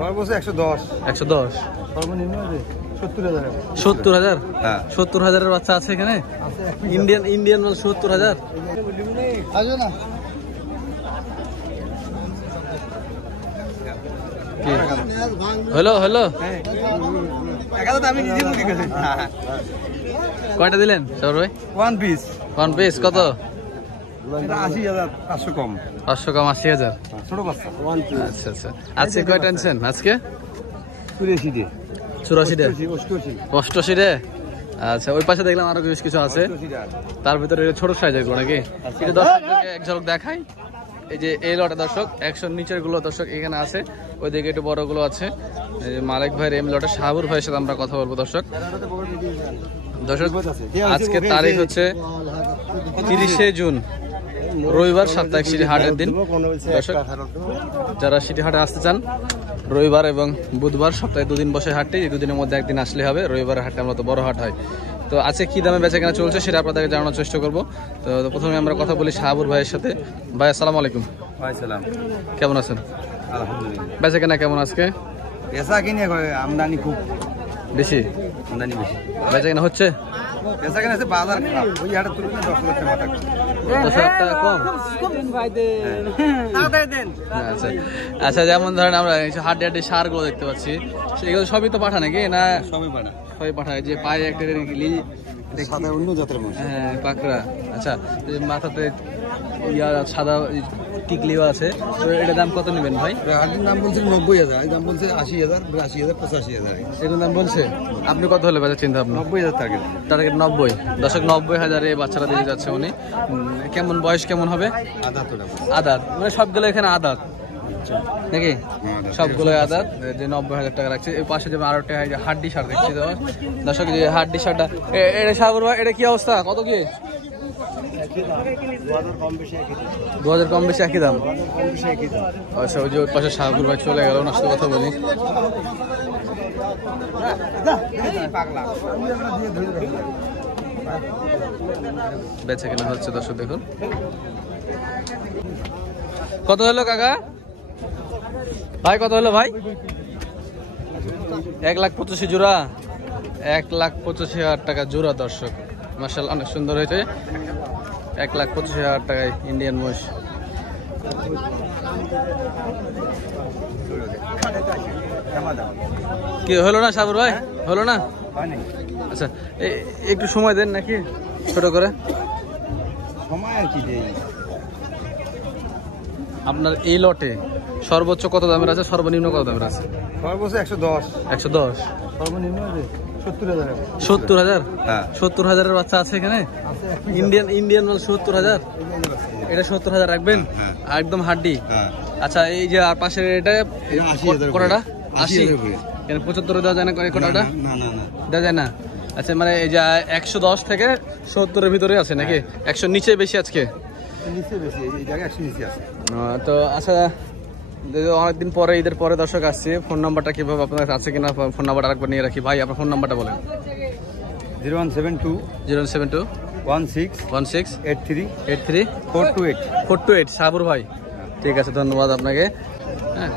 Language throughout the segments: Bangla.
110 সর্বনিম্ন 70,000। 70,000? হ্যাঁ 70,000-এর বাচ্চা আছে এখানে? ইন্ডিয়ান মাল 70,000? আসো না হলো আমি নিজে মুড়ি গেছি। কয়টা দিলেন সর ভাই? ওয়ান পিস কত? 80,500 কম। 500 কম 80,000। ছোট বাচ্চা আচ্ছা আচ্ছা। আজকে কয়টা আনছেন আজকে? 84 84 88? আচ্ছা, ওই পাশে দেখলাম আরো বেশ কিছু আছে, তার ভিতরে ছোট সাইজের গুলো নাকি? এটা দর্শকদেরকে এক ঝলক দেখাই। এই যে এই লটে দর্শক 100 নিচের গুলো দর্শক এখানে আছে, ওইদিকে একটু বড় গুলো আছে। মালিক ভাইয়ের এম লটে শাহাবুর ভাইয়ের সাথে আমরা কথা বলবো দর্শক। আজকে তারিখ হচ্ছে 30শে জুন, রবিবার, সাপ্তাহিক সিটি হাটের দিন। দর্শক যারা সিটি হাটে আসতে চান, রবিবার এবং বুধবার সপ্তাহে দুদিন বসে হাটটি, এই দুদিনের মধ্যে একদিন আসলে হবে। রবিবারের হাটটা আমরা তো বড় হাট হয়। তো আজকে কি দামে বেচা কেনা চলছে সেটা আপনাদেরকে জানানোর চেষ্টা করবো। তো প্রথমে আমরা কথা বলি শাহাবুর ভাইয়ের সাথে। ভাই আসসালামু আলাইকুম। কেমন আছেন? আলহামদুলিল্লাহ। বেচা কেনা কেমন আজকে? পেশা কিনে আমদানি খুব বেশি? আমদানি বেশি। বেচা কেনা হচ্ছে? পেশা কিনে আছে, বাজার খারাপ। ওই হাটের তুলনায় 10 লাখ টাকা কম। 10,000 টাকা কম? আচ্ছা আচ্ছা, যেমন ধরেন আমরা হাড্ডি সার গুলো দেখতে পাচ্ছি, সেগুলো সবই তো পাঠা নাকি? না সবই পাঠায়। যে পায়ে একটা অন্য জাতের মাছ। হ্যাঁ পাকড়া। আচ্ছা, মাথাতে সাদা টিকলিও আছে, তো এটার দাম কত নেবেন ভাই? হাটের দাম বলছে 90,000, দাম বলছে 80,000, 82,000, 85,000। এরকম দাম বলছে? আপনি কত হলে বাজার চিন্তা ভাবনা? 90,000 টার্গেট। টার্গেট 90। দর্শক 90,000-এ বাচ্চারা দিয়ে যাচ্ছে উনি। কেমন বয়স কেমন হবে? আদাত, মানে সবগুলো এখানে আদাত নাকি? সবগুলো আদাত। যে 90,000 টাকা রাখছে। এই পাশে যেমন আরো একটা হাড্ডি সার দেখছি দর্শক, যে হাড্ডি সারটা, এটা শাহাবুর ভাই এটা কি অবস্থা, কত কি? 2000 কম বেশি একই দাম? আচ্ছা, ওই যে ওই পাশে শাহাবুর ভাই চলে গেল, ওনার সাথে কথা বলি। বেচা কেনা হচ্ছে দর্শক, দেখুন কত হলো কাকা ভাই, কত হলো ভাই? 1,85,000 জোড়া? 1,85,000 টাকা জোড়া দর্শক। মাশাআল্লাহ, অনেক সুন্দর হয়েছে। 1,85,000 টাকায় ইন্ডিয়ান মোষ। কি হলো না সাবর ভাই? হলো না? আচ্ছা, একটু সময় দেন নাকি ছোট করে? সময় আর কি দেই। আপনার এই লটে সর্বোচ্চ কত দামের আছে, সর্বনিম্ন কত দামের আছে? সর্বোচ্চ 110। 110? সর্বনিম্ন 70,000। 70,000? হ্যাঁ 70,000-এর বাচ্চা আছে এখানে? ইন্ডিয়ান মাল 70,000? এটা 70,000 রাখবেন? একদম হাড্ডি? আচ্ছা, এই যে আর পাশের এটা কটাটা? 80? 75 দেওয়া যায় না কটাটা? দেওয়া যায় না? আচ্ছা, মানে এই যে 110 থেকে 70-এর ভিতরে আছে নাকি? 100 নিচে বেশি আজকে? নিচে বেশি, এই জায়গায় 100 নিচে আছে। তো আচ্ছা, অনেকদিন পরে, ঈদের পরে দর্শক আসছে, ফোন নাম্বারটা কিভাবে আপনার আছে কিনা ফোন নাম্বারটা আরেকবার নিয়ে রাখি। ভাই আপনার ফোন নাম্বারটা বলেন। 0172 16 83 428 শাহাবুর ভাই। ঠিক আছে, ধন্যবাদ আপনাকে। হ্যাঁ,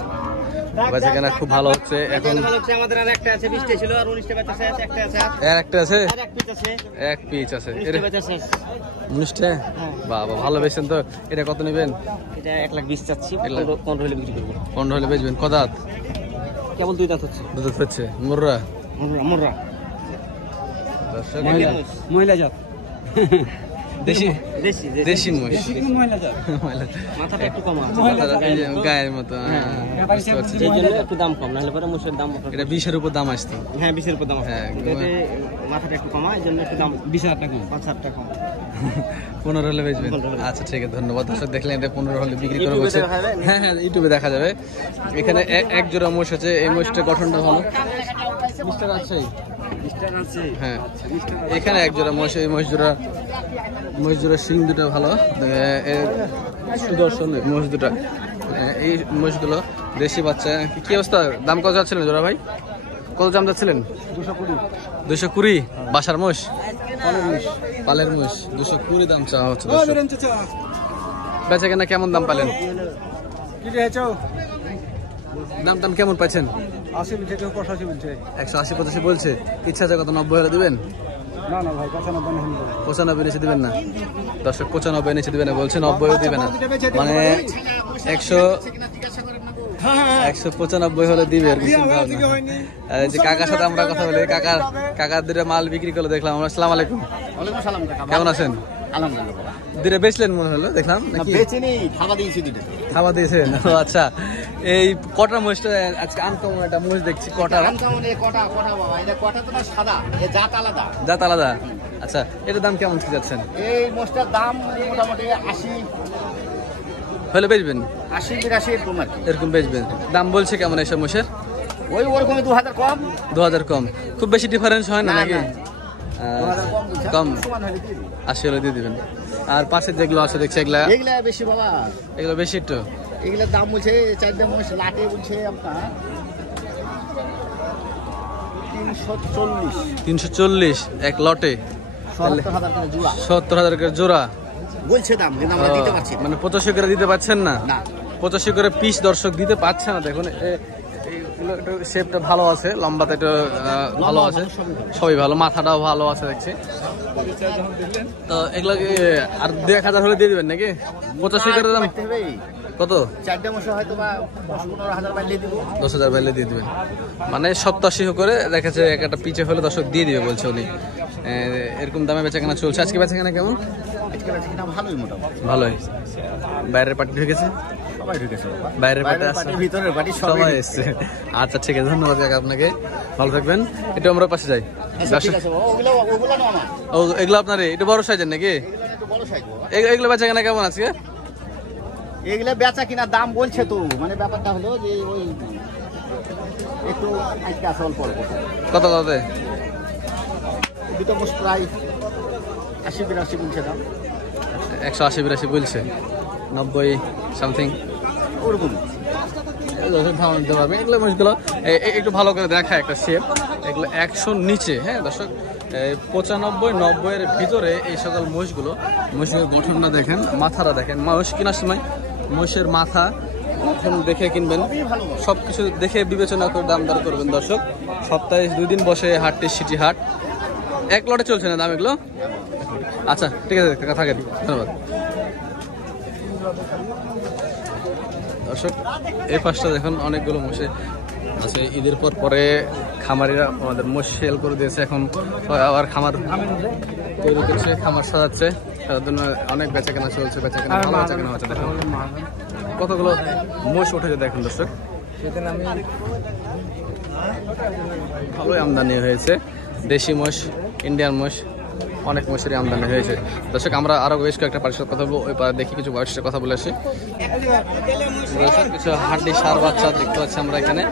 বেচা কেনা খুব ভালো হচ্ছে এখন। আমাদের আর একটা আছে, 20টা ছিল আর 19টা বাচ্চা আছে, একটা আছে আর একটা আছে, আর এক পিস আছে, এক পিস আছে। 19টা বাচ্চা শেষ। 19টা? বাবা, ভালো বেচছেন তো। এটা কত নেবেন? এটা 1,20,000 চাচ্ছি, 15 হলে বিক্রি করব। 15 হলে বেচবেন? কত দাঁত? কেবল 2 দাঁত হচ্ছে। 2 দাঁত হচ্ছে। মুররা আমরা দর্শক, মহিলা জাত, দেশি দেশি মোষ, মহিলা জাত। মাথাটা একটু কম আছে, গায়ের মতো। বুঝতে পারছি, এই জন্য একটু দাম কম, নাহলে পরে মোষের দাম। এটা 20-এর উপর দাম আসতো। হ্যাঁ 20-এর উপর দাম আছে। হ্যাঁ, এটাতে মাথাটা একটু কম, এই জন্য একটু দাম 20,000 টাকা কম, 5,000 টাকা কম। 15 হলে বেচবেন? আচ্ছা ঠিক আছে, ধন্যবাদ। দর্শক দেখলেন, এটা 15 হলে বিক্রি করে বলছে। হ্যাঁ হ্যাঁ, ইউটিউবে দেখা যাবে। এখানে এক জোড়া মোষ আছে, এই মোষটার গঠনটা ভালো। মিস্টার আছে? হ্যাঁ, এখানে এক জোড়া মোষ, এই মোষ জোড়া সিং দুটো ভালো, সুদর্শন মোষ দুটা। এই মোষগুলো দেশি বাচ্চা। কি অবস্থা, দাম কত যাচ্ছিলেন জোড়া ভাই? কত দাম যাচ্ছিলেন? 220? বাসার মোষ, পালের মোষ, 220 দাম চাওয়া হচ্ছে। বেচা কেনা কেমন দাম পালেন? দাম টাম কেমন পাচ্ছেন? 80 বলছে, কেউ 85 বলছে। 180-85 বলছে। ইচ্ছা আছে কত, 90 হলে দিবেন? না না ভাই, 95 নিচে দিবেন না দর্শক, 95 নিচে দিবেন না বলছে, 90ও দিবে না, মানে 195 হলে দিবে এরকম চিন্তা ভাবনা। এই যে কাকার সাথে আমরা কথা বলি, কাকার দুটো মাল বিক্রি করে দেখলাম আমরা। আসসালামু আলাইকুম। ওয়ালাইকুম সালাম কাকা। কেমন আছেন? আলহামদুলিল্লাহ। দুটো বেচলেন মনে হলো, দেখলাম নাকি? বেচেনি, খাওয়া দিয়েছি দুটো। খাওয়া দিয়েছেন? ও আচ্ছা। এই কটা মোষটা আজকে আনকমন একটা মোষ দেখছি, কটা কটা বাবা, এটা কটা তো না, সাদা, এ জাত আলাদা। জাত আলাদা। আচ্ছা, এটার দাম কেমন কি যাচ্ছেন? এই মোষটার দাম মোটামুটি 80 হলে বেচবেন? 80-82 এরকম আর কি। এরকম বেচবেন। দাম বলছে কেমন এইসব মোষের? ওই ওরকমই 2000 কম। 2000 কম? খুব বেশি ডিফারেন্স হয় না না, নাকি? না। 2000 কম বলছে, কম সমান হলে দিয়ে দিবি। 80 হলে দিয়ে দিবেন। আর পাশের যেগুলো আছে দেখছি এগুলা এগুলা বেশি বাবা, এগুলো বেশি একটু। এগুলার দাম বলছে 4টা মোষ লাটে বলছে আপনার 340। 340 এক লটে? 70,000 করে জোড়া 70,000 করে জোড়া বলছে দাম, কিন্তু আমরা দিতে পারছি না। মানে 85 করে দিতে পারছেন না? না। 85 করে পিস দর্শক দিতে পারছে না। দেখুন এইগুলো একটু শেপটা ভালো আছে, লম্বাতে একটু ভালো আছে, সবই ভালো, মাথাটাও ভালো আছে দেখছি। তো এগুলো আর 1000 হলে দিয়ে দিবেন নাকি? 85 করে দাম পারতে হবে। কত? 4টা মোষ হয়তো বা 10-15,000 বাইলে দিব। 10,000 বাইলে দিয়ে দিবেন, মানে 87 করে দেখাচ্ছে একটা পিচে হলে দর্শক দিয়ে দিবে বলছে উনি। এরকম দামে বেচাকেনা চলছে। আজকে বেচাকেনা কেমন? আজকে বেচে কিনা ভালোই মোটামুটি। ভালোই। বাইরের পার্টি ঢুকেছে? সবাই ঢুকেছে বাবা। বাইরের পার্টি বাইরের আসছে, পার্টি, ভিতরের পার্টি সবাই সবাই এসছে। আচ্ছা ঠিক আছে, ধন্যবাদ কাকা আপনাকে, ভালো থাকবেন। একটু আমরা পাশে যাই। আচ্ছা, ঠিক আছে বাবা, ওগুলো না আমার। ও এগুলো আপনার একটু বড় সাইজের নাকি? এগুলো একটু বড় সাইজ বাবা। এগুলো বেচাকেনা কেমন আজকে? এগুলো বেচা কিনা দাম বলছে তো, মানে ব্যাপারটা হলো যে ওই একটু আজকে আসল পর কত কততে? দুটো মোষ প্রায় 80-82 বলছে দাম। 180-82 বলছে, 90 সামথিং ওরকম। ধারণা দিতে পারবে। এগুলো মোষগুলো একটু ভালো করে দেখা একটা শেপ, এগুলো 100 নিচে। হ্যাঁ দর্শক, 95-90 এর ভিতরে এই সকল মোষগুলো। মোষের গঠনটা দেখেন, মাথাটা দেখেন। মোষ কেনার সময় মোষের মাথা গঠন দেখে কিনবেন, সব কিছু দেখে বিবেচনা করে দাম দর করবেন দর্শক। সপ্তাহে 2 দিন বসে হাটটি, সিটি হাট। এক লটে চলছে না দাম এগুলো? আচ্ছা ঠিক আছে কাকা, থাকেন, ধন্যবাদ। দর্শক এই পাশটা দেখুন অনেকগুলো মোষে আছে। ঈদের পরে খামারিরা আমাদের মোষ সেল করে দিয়েছে, এখন আবার খামার তৈরি করছে, খামার সাজাচ্ছে, তার জন্য অনেক বেচাকেনা চলছে, বেচাকেনা ভালো বেচাকেনা হচ্ছে। দেখুন কতগুলো মোষ উঠেছে দেখুন দর্শক, ভালোই আমদানি হয়েছে। দেশি মোষ, ইন্ডিয়ান মোষ, অনেক মোষেরই আমদানি হয়েছে দর্শক। আমরা আরো বেশ কয়েকটা পার্টির সাথে কথা বলবো, ওই পারে দেখি কিছু বয়সের কথা বলে আসি। কিছু হাড্ডি সার বাচ্চা দেখতে পাচ্ছি আমরা এখানে।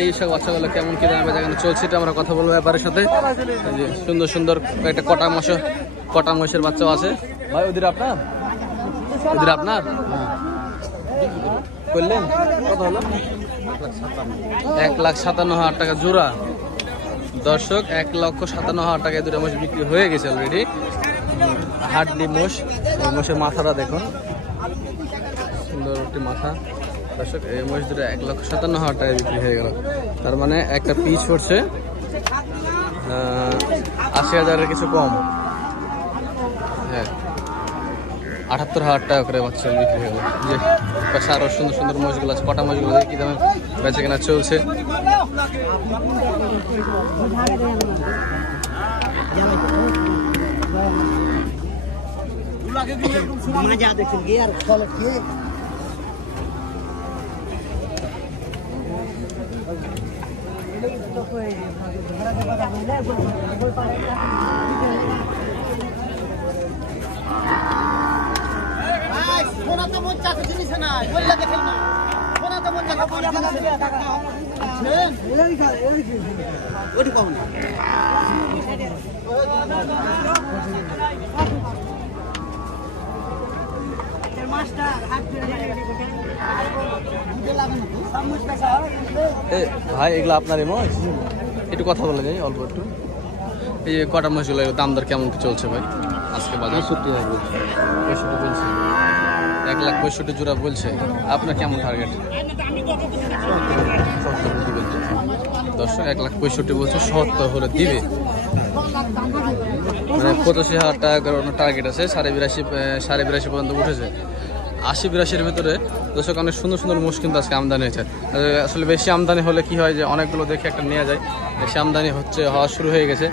এই সব বাচ্চাগুলো কেমন কি দামে বেচাকেনা চলছে এটা আমরা কথা বলবো ব্যাপারের সাথে। সুন্দর সুন্দর একটা কটা মোষের বাচ্চাও আছে। ভাই ওদের আপনার? ওদের আপনার করলেন? কত হলো? 1,57,000 টাকা জোড়া দর্শক। 1,57,000 টাকায় দুটো মোষ বিক্রি হয়ে গেছে অলরেডি। হাড্ডি মোষ, মোষের মাথাটা দেখুন, সুন্দর একটি মাথা দর্শক। এই মোষ দুটো 1,57,000 টাকায় বিক্রি হয়ে গেল। তার মানে একটা পিস পড়ছে 80,000-এর কিছু কম। হ্যাঁ, 78,000 টাকা করে বাচ্চা বিক্রি হয়ে গেল। যে পাশে আরো সুন্দর সুন্দর মোষগুলো আছে, কটা মোষগুলো কি দামে বেচা কেনা চলছে। ভাই এগুলো আপনারই মোষ? একটু কথা বলে যাই অল্প একটু। এই কটা মোষগুলো দাম দর কেমন কি চলছে ভাই আজকে বাজার? 65,000 বলছে। 65 বলছে, 1,65,000 জোড়া বলছে। আপনার কেমন টার্গেট? দর্শক 1,65,000 বলছে, 70 হলে দিবে। মানে 85,000 টাকা টার্গেট আছে, 82.5 পর্যন্ত উঠেছে। 80-82-এর ভিতরে দর্শক অনেক সুন্দর সুন্দর মোষ কিন্তু আজকে আমদানি হয়েছে। আসলে বেশি আমদানি হলে কি হয় যে অনেকগুলো দেখে একটা নেওয়া যায়, বেশি আমদানি হওয়া শুরু হয়ে গেছে।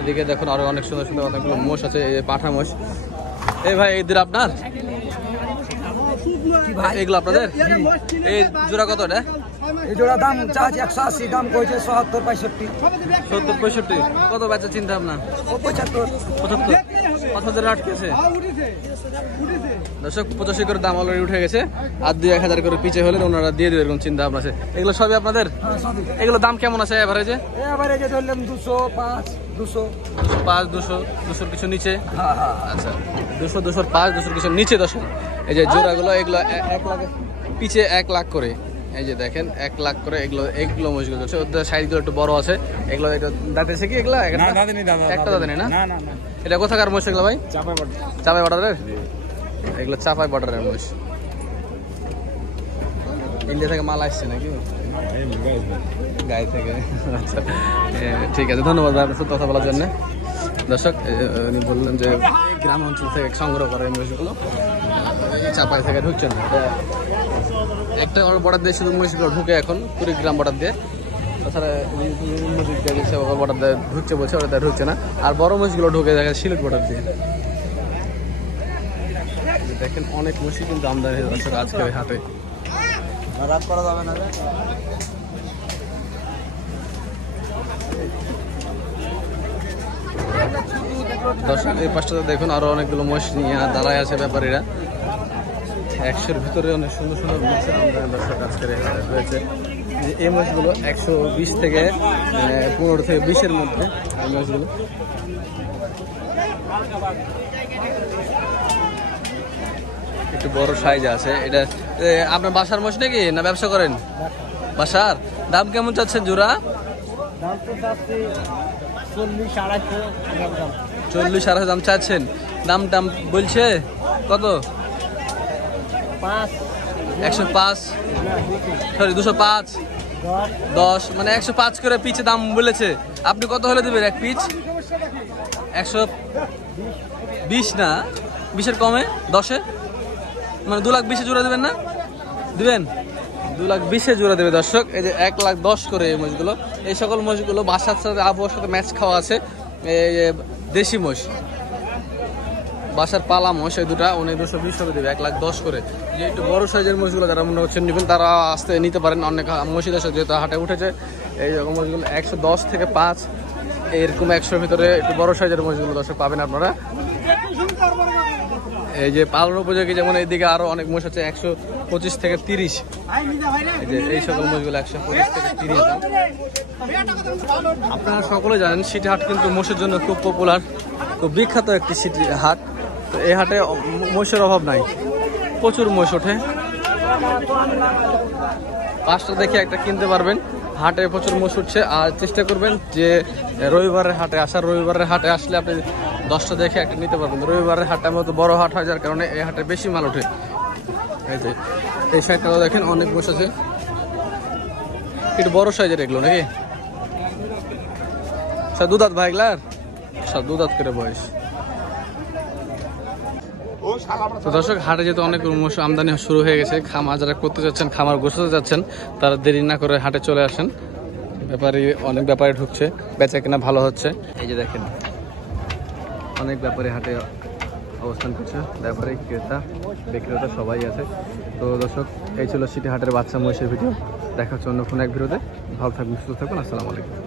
এদিকে দেখুন আরো অনেক সুন্দর সুন্দর অনেকগুলো মোষ আছে, এই পাঠা মোষ। এই ভাই এদের আপনার এগুলো আপনাদের এই জোড়া কত? এটা এই জোড়া দাম চাচ্ছে 180, দাম কইছে 70-65। 70-65 কত বেচা চিন্তা আপনার? 75। 75 আটকেছে দর্শক। 85 করে দাম অলরেডি উঠে গেছে, আর 2-1,000 করে পিছিয়ে হলে ওনারা দিয়ে দেবে এরকম চিন্তা ভাবনা আছে। এগুলো সবই আপনাদের? এগুলো দাম কেমন আছে এভারেজে? এভারেজে ধরলাম 205, 200, 200 কিছু নিচে। আচ্ছা 200, 205, 200 কিছু নিচে দর্শক। এই যে জোড়াগুলো এগুলো 1 লাখ পিছে 1 লাখ করে, এই যে দেখেন 1 লাখ করে এগুলো মোষগুলো হচ্ছে। ওদের সাইজগুলো একটু বড় আছে। এগুলো দাঁতেছে কি এগুলো? একটা দাঁতে নেই না? এটা কোথাকার মোষ এগুলো ভাই? চাপাই বর্ডারের। এগুলো চাপাই বর্ডারের মোষ। ইন্ডিয়া থেকে মাল আসছে নাকি? গায়ে থেকে। আচ্ছা ঠিক আছে, ধন্যবাদ ভাই আপনার কথা বলার জন্য। দর্শক উনি বললেন যে গ্রাম অঞ্চল থেকে সংগ্রহ করে মোষগুলো চাপাই থেকে ঢুকছে না। একটা বর্ডার দিয়ে শুধু মহিষগুলো ঢুকে এখন কুড়িগ্রাম বর্ডার দিয়ে, তাছাড়া বর্ডার দিয়ে ঢুকছে বলছে, ওটা ঢুকছে না। আর বড় মহিষগুলো ঢুকে দেখে সিলেট বর্ডার দিয়ে। দেখেন অনেক মহিষ কিন্তু আমদানি দর্শক আজকে হাটে। রাত করা যাবে না। দর্শক এই পাশটাতে দেখুন আরো অনেকগুলো মহিষ নিয়ে দাঁড়ায় আছে ব্যাপারীরা। 100-এর ভিতরে অনেক সুন্দর সুন্দর মহিষের আমদানি দর্শক আজকের রয়েছে। এই মহিষগুলো 120 থেকে 15 থেকে 20-এর মধ্যে এই মহিষগুলো। একটু বড় সাইজ আছে। এটা আপনার বাসার মহিষ নাকি না ব্যবসা করেন? বাসার। দাম কেমন চাচ্ছেন জোড়া? 40-2.5 দাম চাচ্ছেন। দাম বলছে কত? 105, সরি 205, 10, মানে 105 করে পিচে দাম বলেছে। আপনি কত হলে দেবেন এক পিচ? 120 না, 20-এর কমে 10-এ, মানে 2,20,000 জোড়া দেবেন না? দিবেন 2,20,000 জোড়া দেবে দর্শক। এই যে 1,10,000 করে এই মোষগুলো। এই সকল মোষগুলো বাসার সাথে আবহাওয়ার সাথে ম্যাচ খাওয়া আছে। দেশি মোষ, বাসার পালা মোষ, এই দুটা উনি 220 করে দেবে, 1,10,000 করে। যে একটু বড় সাইজের মোষগুলো যারা মনে হচ্ছেন নেবেন তারা আসতে নিতে পারেন। অনেক মহিষ দেশ যেহেতু হাটে উঠেছে, এই রকম মোষগুলো 110 থেকে 5 এরকম 100-এর ভিতরে একটু বড় সাইজের মোষগুলো দর্শক পাবেন আপনারা। এই যে পালন উপযোগী যেমন এইদিকে আরো অনেক মোষ আছে 125 থেকে 30। এই যে এই সকল মোষগুলো 125 থেকে 30 দাম। আপনারা সকলে জানেন সিটি হাট কিন্তু মোষের জন্য খুব পপুলার, খুব বিখ্যাত একটি সিটি হাট। তো এই হাটে মোষের অভাব নাই, প্রচুর মোষ ওঠে। 5টা দেখে একটা কিনতে পারবেন। হাটে প্রচুর মোষ উঠছে। আর চেষ্টা করবেন যে রবিবারের হাটে আসার। রবিবারের হাটে আসলে আপনি 10টা দেখে একটা নিতে পারবেন। রবিবারের হাটটা মতো বড় হাট হয়, যার কারণে এই হাটে বেশি মাল ওঠে। এই যে এই সাইডটাও দেখেন অনেক মোষ আছে, একটু বড় সাইজের এগুলো নাকি? স্যার দুধাত ভাই এগুলার? স্যার দুধাত করে বয়স। তো দর্শক হাটে যেহেতু অনেক মোষ আমদানি শুরু হয়ে গেছে, খামার যারা করতে যাচ্ছেন, খামার গোছাতে যাচ্ছেন, তারা দেরি না করে হাটে চলে আসেন। অনেক ব্যাপারে ঢুকছে, বেচা কিনা ভালো হচ্ছে। এই যে দেখেন অনেক ব্যাপারে হাটে অবস্থান করছে, ব্যাপারে ক্রেতা বিক্রেতা সবাই আছে। তো দর্শক এই ছিল সিটি হাটের বাচ্চা মহিষের ভিডিও। দেখা হচ্ছে অন্য কোনো এক ভিডিওতে। ভালো থাকবেন, সুস্থ থাকবেন। আসসালামু আলাইকুম।